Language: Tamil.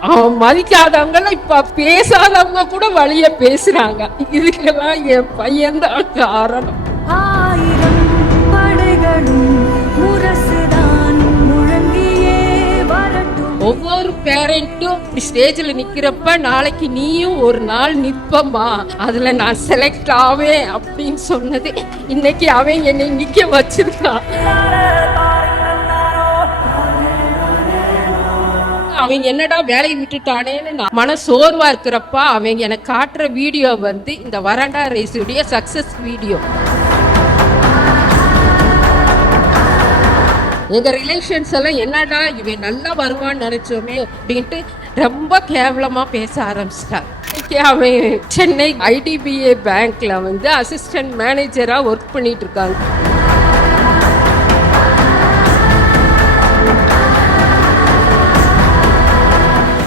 அவன் மதிக்காதவங்க இப்ப பேசாதவங்க கூட வழிய பேசுறாங்க. இதுக்கெல்லாம் என் பையன் தான் காரணம். ஆயிரம் படைகளும் முரசுதான் முழங்கியே வரட்டும். ஒவ்வொரு பேரண்ட்டும் ஸ்டேஜ்ல நிக்கிறப்ப நாளைக்கு நீயும் ஒரு நாள் நிற்பமா, அதுல நான் செலக்ட் ஆவேன் அப்படின்னு சொன்னது இன்னைக்கு அவன் என்னை நிக்க வச்சிருக்கான். அவன் என்னடா வேலையை விட்டுட்டானேன்னு நான் மன சோர்வா இருக்கிறப்ப அவன் எனக்கு காட்டுற வீடியோ வந்து இந்த வராண்டா ரேஸுடைய சக்சஸ் வீடியோ. எங்க ரிலேஷன்ஸ் எல்லாம் என்னடா இவன் நல்லா வருவான்னு நினைச்சோமே அப்படின்ட்டு ரொம்ப கேவலமா பேச ஆரம்பிச்சிட்டான். அவன் சென்னை IDBI பேங்க்ல வந்து அசிஸ்டன்ட் மேனேஜரா ஒர்க் பண்ணிட்டு இருக்காங்க.